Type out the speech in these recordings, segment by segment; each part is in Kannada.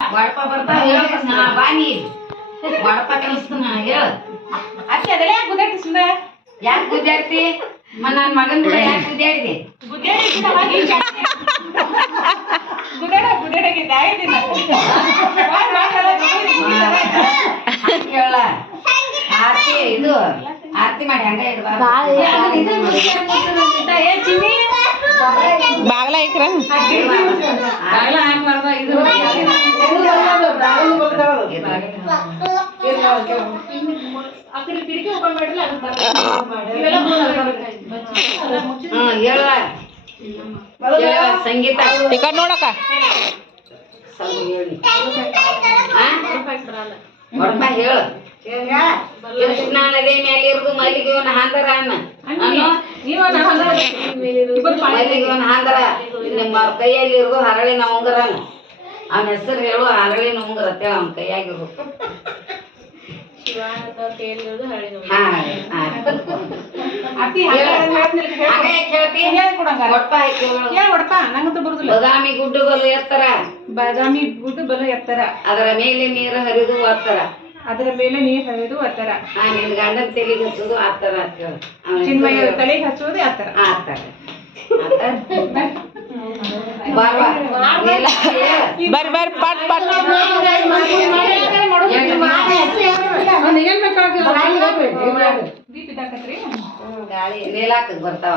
ವಡಪ ಬರ್ತಾವ ಬಾನಿ ವಡಪ ಕಲಿಸ್ತಾನ ಹೇಳ ಅಷ್ಟೇ ಅದೆಲ್ಲ ಯಾಕೆ ಗುದ್ದಾಡ್ತಿ ಸುಂದರ ಯಾಕೆ ಗುದ್ದಾಡ್ತಿ ನನ್ನ ಮಗನ ಕೂಡ ಯಾಕೆ ಗುದ್ದಾಡಿದೆ ಗುದ್ದಾಡಗಿದ್ದ ಹೇಳ ಆರತಿ ಇದು ಆರತಿ ಮಾಡಿ ಹಂಗ ಇಡಬಾರ್ದು ಬಾಗ್ಲ ಐಕ್ರ ಬಾಗ್ಲ ಹಾಕ್ಬಾರ್ದ ಇದು ಹೇಳುವ ಸಂಗೀತ ಈ ಕಡೆ ನೋಡಕ್ಕ ಸ್ವಲ್ಪ ಹೇಳಿ ಹೊರಪ ಹೇಳು ಕೃಷ್ಣ ನದಿ ಮೇಲೆ ಇರುದು ಮಲ್ಲಿಗೆವನ ಹಾಂದರ ಅನ್ನ ಮಲ್ಲಿಗೆವನ ಹಾಂದರ ನಿಮ್ಮ ಕೈಯಲ್ಲಿ ಇರುದು ಹರಳಿನ ಉಂಗರ ಅವನ ಹೆಸರು ಹೇಳು ಹರಳಿನ ಉಂಗರ ಅಂತೇಳಿ ಅವನ ಕೈಯಾಗಿರು ಬಾದಾಮಿ ಗುಡ್ಡುಗಲು ಎತ್ತರ ಬಾದಾಮಿ ಗುಡ್ಡು ಬಲು ಎತ್ತರ ಅದರ ಮೇಲೆ ನೀರು ಹರಿದು ಒತ್ತರ ಅದರ ಮೇಲೆ ನೀರು ಹರಿದು ಎತ್ತರ ನಿನ್ ಗಂಡನ ತಲೆಗೆ ಹಚ್ಚೋದು ಆತರ ಚಿನ್ಮಯ ತಲೆಗೆ ಹಚ್ಚೋದು ಆತರ ಆತರ ಬರ್ರಿ ಬರ್ರಿ ಪಟ್ ಪಟ್ ಗಾಳಿ ನೀಲಾಕ ಬರ್ತಾವ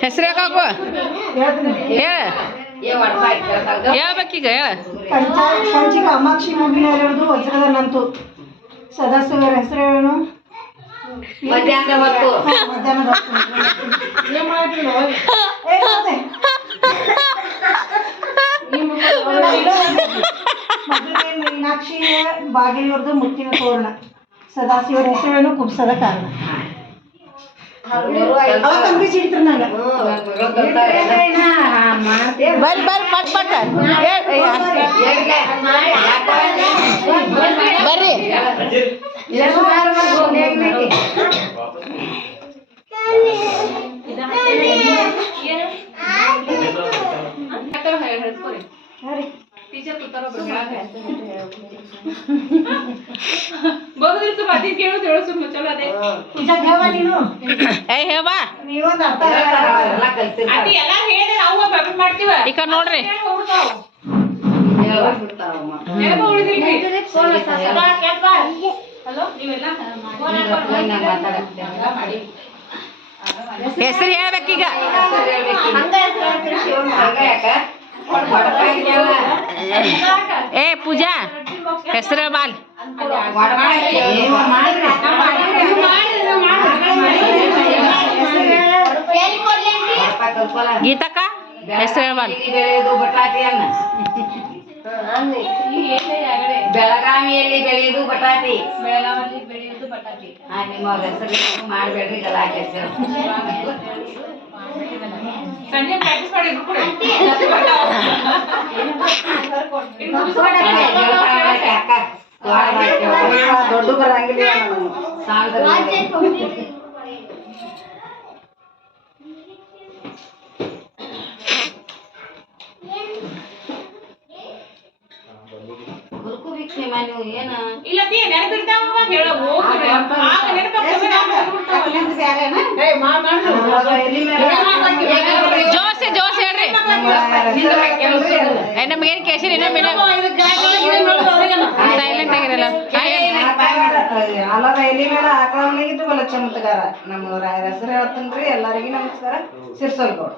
ಹೆಸರು ಯಾಕಾಕು ಹೇಳ ಹೇಳ್ಬೇಕೀಗ ಹೇಳ ಕಂಚಿ ಕಾಮಾಕ್ಷಿ ಮೂಗಿನಲ್ಲಿರೋದು ವಜ್ರದ ನಂತು ಸದಾಶಿವರ ಹೆಸರು ಹೇಳೋನು ಮಧ್ಯಾಹ್ನದ ಹೊತ್ತು ಮಧ್ಯಾಹ್ನದ ಮೊದಲನೇ ಮೀನಾಕ್ಷಿ ಬಾಗಿಲಿವರ್ದು ಮುತ್ತಿನ ತೋರಣ ಸದಾಶಿವರ ಹೆಸರು ಹೇಳೋನು ಕುಬ್ಸದ ಕಾರಣ ಬರ್ರಿ ಬರ್ರಿ ಪಟ್ ಪಟ್ ಬರ್ರಿ ಈ ಕಡೆ ನೋಡ್ರಿ ಹೆಸರು ಹೇಳ್ಬೇಕೀಗ ಏ ಪೂಜಾ ಹೆಸರು ಬಾಲ್ ಗೀತಕ್ಕ ಹೆಸರು ಬಾಲ್ ಬೆಳಗಾವಿಯಲ್ಲಿ ಬೆಳೆಯುವುದು ಬಟಾಟಿ ನಿಮ್ಮ ಹೆಸರು ಮಾಡಬೇಡ್ರಿ ಗಲಾಟೆ ಸಂಜೆ ಪ್ರಾಕ್ಟೀಸ್ ಮಾಡಿ ದೊಡ್ಡ ಬರಂಗಿಲ್ಲ ನೀವು ಏನ ಇಲ್ಲ ನೆನಪಿರ್ತಾವ ಹೇಳ ಜೋಸಿ ಜೋಸಿ ಹೇಳ್ರಿ ನಮ್ಗೇನು ಕೇಸಿರಿ ಸೈಲೆಂಟ್ ಆಗಿರಲ್ಲ ಅಲ್ಲದ ಎಲಿ ಮೇಲೆ ಆಕಳಾಗಿದ್ದು ಬಲ ಚಮತ್ಕಾರ ನಮ್ಮ ಹೆಸರು ಹೇಳ್ತನ್ರಿ ಎಲ್ಲರಿಗೂ ನಮಸ್ಕಾರ ಸಿರ್ಸಲ್ಗೌಡ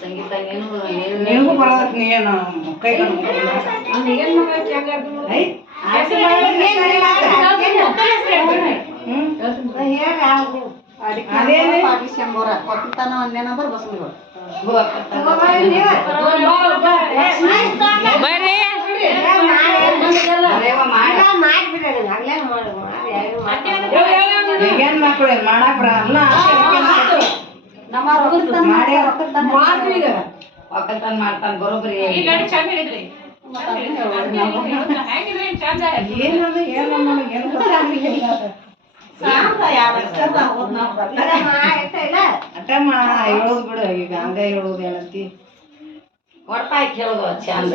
ಸಂಗೀತ ನಿನಗೂ ಬರೋದಕ್ಕೆ ನೀನು ಕೈ ಅದೇನೇ ಶಂಬೋರ ಕೊಟ್ಟತಾನ ಒಂದೇ ನಂಬರ್ ಬಸವನಗೌಡ ಬರ್ರಿ ಏನ್ ಮಕ್ಕಳು ಮಾಡಕ್ ಬರಲ್ಲ ಒಕ್ಕಲ್ತನ ಮಾಡ್ತಾನ ಬರೋಬ್ರಿ ಈ ಗಾಡಿ ಚಾ ಹೇಳಿದ್ರಿ ಚಂದ ಏನದು ಏನು ನನಗೆ ಏನು ಗೊತ್ತಾಗ್ಲಿಲ್ಲ ಸಾಕ ಯಾವ ಹೋದ್ ನಾವು ಅಟ್ಟ ಹೇಳೋದು ಬಿಡು ಈಗ ಹಂಗ ಹೇಳೋದು ಏನಂತಿ ಹೊಡ್ಪಾಯಿ ಕೇಳೋದು ಚಂದ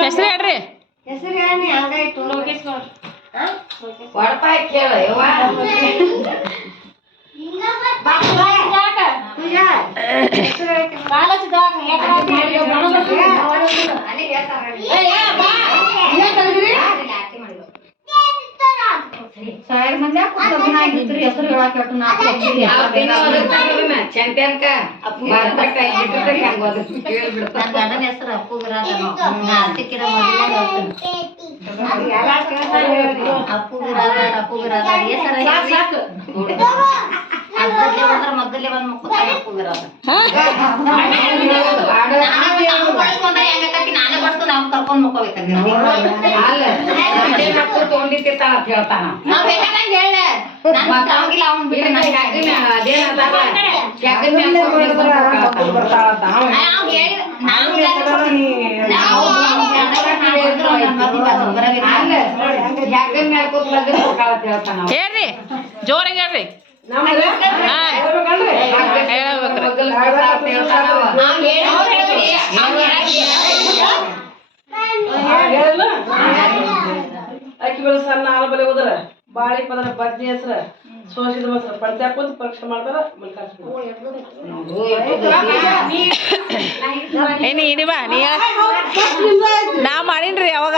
ಹೆಸ್ರು ಹೇಳ್ರಿ ಹೊಡ್ಪಾಯಿ ಕೇಳ ಯವ್ವ ಯಾವ ದಿನ ಓದಿರ್ತಾರಲ್ಲ ಚಂತ್ಯಾನ್ಕ ಬರ್ಬೇಕ ಹೆಂಗ್ ಓದಿರ್ತೀವಿ ಕೇಳ್ಬಿಡ್ತಾರ ಗಂಡನ ಹೆಸರು ಅಪ್ಪುಗಿರಾದನು ಅತ್ತಿಕ್ಕಿರ ಅಪ್ಪುಗಿರಾದ ಹೆಸರು ಅದ್ರಲ್ಲಿ ಬಂದ್ರೆ ಮಗ್ಗಲ್ಲಿ ಬಂದ್ ಮುಕ್ಕೋತಾನೆ ಅಪ್ಪುಗಿರಾದ ನಾನೇ ಬಡ್ತು ನಾವು ಕರ್ಕೊಂಡ್ ಮುಕ್ಕೋಬೇಕಂದ್ರೆ ಅಲ್ಲ ಸಂಜೆ ಮಕ್ಕಳು ತೊಗೊಂಡಿರ್ತಾಳ ಅಂತ ಹೇಳ್ತಾನ ನಾವ್ ಬೇಕಾದಂಗ ಹೇಳ ನಾನು ತಗೊಂಡಿಲ್ಲ ಅವ್ನ್ ಬಿಟ್ಟು ಹೇಳ್ರಿ ಜೋರಾಗಿ ಹೇಳ್ರಿ ಅಕ್ಕಿ ಬೆಳೆ ಸಣ್ಣ ಹಾಲು ಬೆಲೆ ಹೋದ್ರ ಬಾಳಿ ಪದರ ಬದ್ನಿ ಹೆಸ್ರ ಸೋಸಿದ ಮೊಸರು ಪಡ್ತ್ಯಾಕ ಕೂತ್ ಪರೀಕ್ಷೆ ಮಾಡ್ತಾರ ಏನಿ ಇಡಿವಾ ನೀ ನಾ ಮಾಡೀನ್ರಿ ಅವಾಗ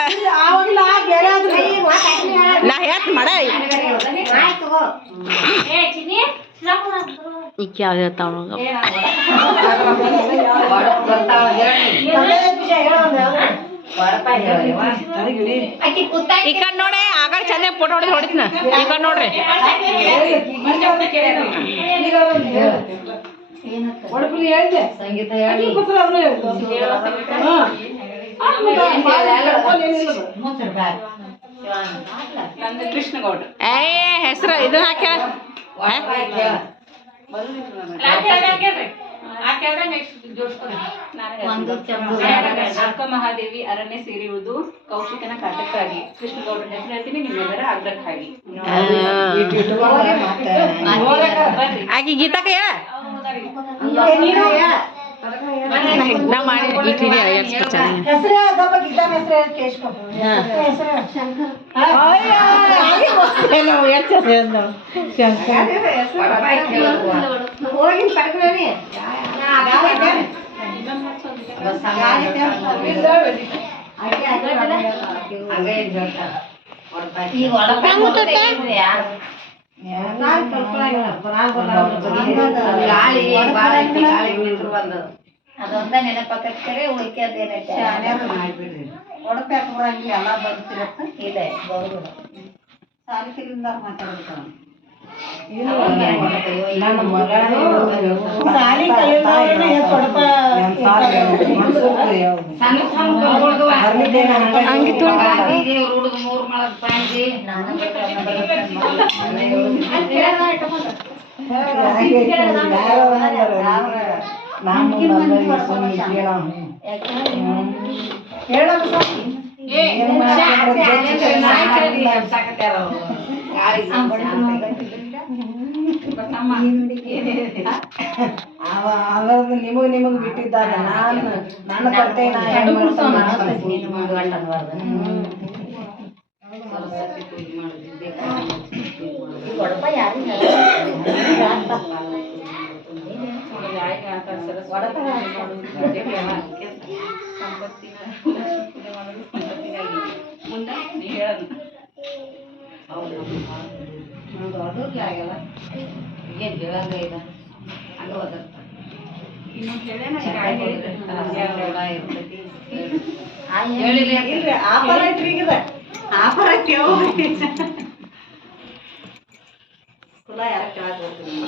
ನಾ ಹೇಳ್ತ ಮಾಡ ಈಗ ಯಾವ ಹೇಳ್ತಾವ ಈ ಕಡೆ ನೋಡಿ ಆಗ ಚಂದ ಫೋಟೋ ಹೊಡೆದು ಹೊಡಿತ್ನ ಈ ಕಡೆ ನೋಡ್ರಿ ಸಂಗೀತ ಕೃಷ್ಣಗೌಡ ಏ ಹೆಸ್ರು ಇದು ಹಾಕ್ಯ ಅಕ್ಕ ಮಹಾದೇವಿ ಅರಣ್ಯ ಸೇರಿರುವುದು ಕೌಶಿಕನ ಕಾಟಕ್ಕಾಗಿ ಕೃಷ್ಣಗೌಡರ ಹೆಸರು ಹೇಳ್ತೀನಿ ನಿಮ್ಮೆಲ್ಲರ ಆಗ್ರಹಕ್ಕಾಗಿ ಆಕಿ ಗೀತಾಕ ನಾ ಮಾಡಿ ಈಗ ಗಾಳಿ ಬಾಳ ಐತಿ ಗಾಳಿ ನಿಂದ್ರು ಬಂದದ ಅದೊಂದ ನೆನಪಾಕರೆ ಉಳಿಕೆ ಅದೇನೈತೆ ಮಾಡ್ಬಿಡ್ರಿ ಒಡಪ್ಯಾಕ ಬರಂಗಿಲ್ಲ ಎಲ್ಲ ಬರ್ತಿರತ್ತ ಇದೆ ಗೌರವ ಸಾಲಿಕರಿಂದ ಮಾತಾಡ್ತಾನ ನನ್ನ ಮಗ ಸಾಲಿ ಕಲಿಯೋದವ್ರನ್ನ ಹೆಚ್ಚು ಒಡಪ ಸಣ್ಣ ಸಣ್ಣ ರೂಢದ 3 ಮಳದ ಪಾಂಜಿ ನಿಮಗ್ ಬಿಟ್ಟಿದ್ದಾರೆ ನಾನು ಬರ್ತೇನೆ ಸರಸ್ವತಿ ಪೂಜೆ ಮಾಡಿದ್ದೆ ಒಡಪ ಯಾರಿಲ್ಲ ಸಂಪತ್ತಿನ ಪೂಜೆ ಮಾಡೋದು ಸಂಪತ್ತಿಗಾಗಿ ಮುಂದೆ ನೀ ಹೇಳೋದು ಆಗಲ್ಲ ಏನು ಹೇಳಂಗ ಇಲ್ಲ ಹಂಗ ಓದತ್ತ ಇನ್ನೊಂದು ಹೇಳೇನ ಇರ್ತೈತಿ ಇಲ್ರಿ ಆ ಪರ ಐತ್ರಿ ಈಗಿದ ಕುಲ ಯಾರ ಕೆಳಗೆ ಹೋಗ್ತೀನಿ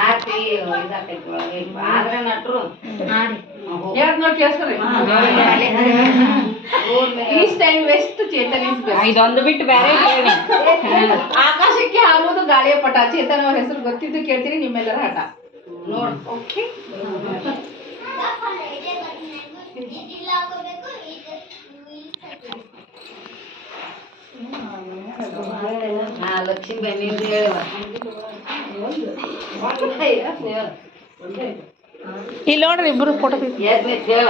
ಆರ್ತಿ ಇದಾಕೈತಿ ಒಳಗೆ ಆದ್ರೆ ನಟ್ರು ಹೇಳ್ತ ನೋಡಿ ಕೇಳಿಸ್ಕೊರಿ east and west Chetan is best. ಇದೊಂದು ಬಿಟ್ಟು ಬೇರೆ ಹೇಳಿ. ಆಕಾಶಕ್ಕೆ ಹಾರೋದು ಗಾಳಿಯ ಪಟ. ಚೇತನ್ ಅವ್ರ ಹೆಸರು ಗೊತ್ತಿದ್ದು ಕೇಳ್ತೀನಿ, ನಿಮ್ಮೆಲ್ಲರ ಹಠ ನೋಡ್. ಓಕೆ, ಹಾ ಲಕ್ಷ್ಮೀ ನಿಂದು ಹೇಳಿವ ಇಲ್ಲಿ ನೋಡ್ರಿ ಇಬ್ರು ಫೋಟೋ ಎದ್ನೆ ಹೇಳ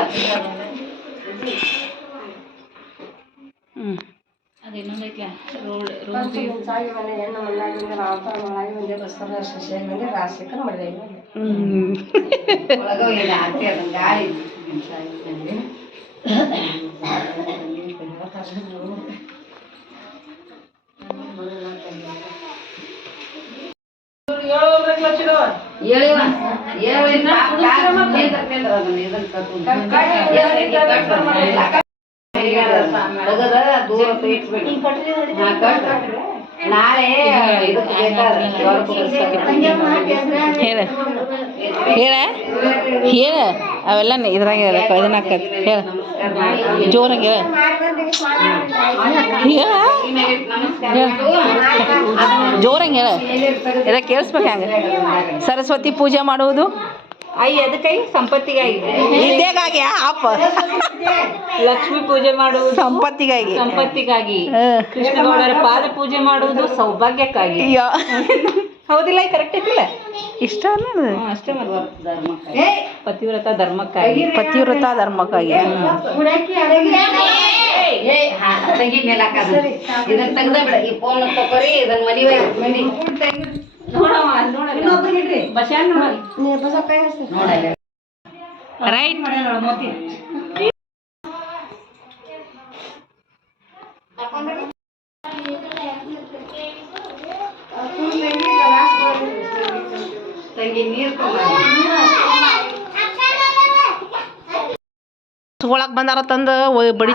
ಅದು ಇನ್ನೊಂದೈತ್ಲ ರೋಡ್ ಒಳಗ ಇಲ್ಲ ಆರ್ತಿ ಅದನ್ನ ಗಾಳಿ ಹೇಳಿವ ದೂರ ಇಟ್ಬಿಡಿ. ನಾಳೆ ಇದಕ್ಕೆ ಹೇಳ ಹೇಳ ಹೇಳ ಅವೆಲ್ಲ ಇದ್ರಾಗ ಇದನ್ನ ಹಾಕತ್ ಹೇಳ ಜೋರಾಗಿ ಹೇಳ ಜೋರಂಗೆ ಹೇಳ ಎಲ್ಲ ಕೇಳಿಸ್ಬೇಕು ಹಂಗೆ. ಸರಸ್ವತಿ ಪೂಜೆ ಮಾಡುವುದು ಅದಕ್ಕೈ ಸಂಪತ್ತಿಗಾಗಿ, ವಿದ್ಯೆಗಾಗಿ ಅಪ್ಪ ಲಕ್ಷ್ಮಿ ಪೂಜೆ ಮಾಡುವುದು ಸಂಪತ್ತಿಗಾಗಿ ಸಂಪತ್ತಿಗಾಗಿ, ಕೃಷ್ಣಗೌಡರ ಪಾದ ಪೂಜೆ ಮಾಡುವುದು ಸೌಭಾಗ್ಯಕ್ಕಾಗಿ. ಅಯ್ಯೋ ಹೌದಿಲ್ಲ? ಕರೆಕ್ಟ್ ಐತಿಲ್ಲ? ಇಷ್ಟ ಅನ್ನೋದು ಅಷ್ಟೇ ಪತಿವ್ರತ ಧರ್ಮಕ್ಕಾಗಿ. ಪತಿವ್ರತ ಧರ್ಮಕ್ಕಾಗಿ ತಂಗಿ ಮೇಲೆ ಹಾಕದ ಇದನ್ನ ತೆಗ್ದ ಬಿಡ. ಈ ಫೋನ್ ತಗೋರಿ, ಇದನ್ನ ಮನಿವೆ ಮನಿ ನೋಡಮ್ಮ ನೋಡಲ್ಲ ಬಸ್ಯಾನ್ ನೋಡಲ್ಲ ರೈಟ್ ತಂಗಿ ನೀರು ತಗೊಳಕ್ ಬಂದಾರ ತಂದು ಬಡಿ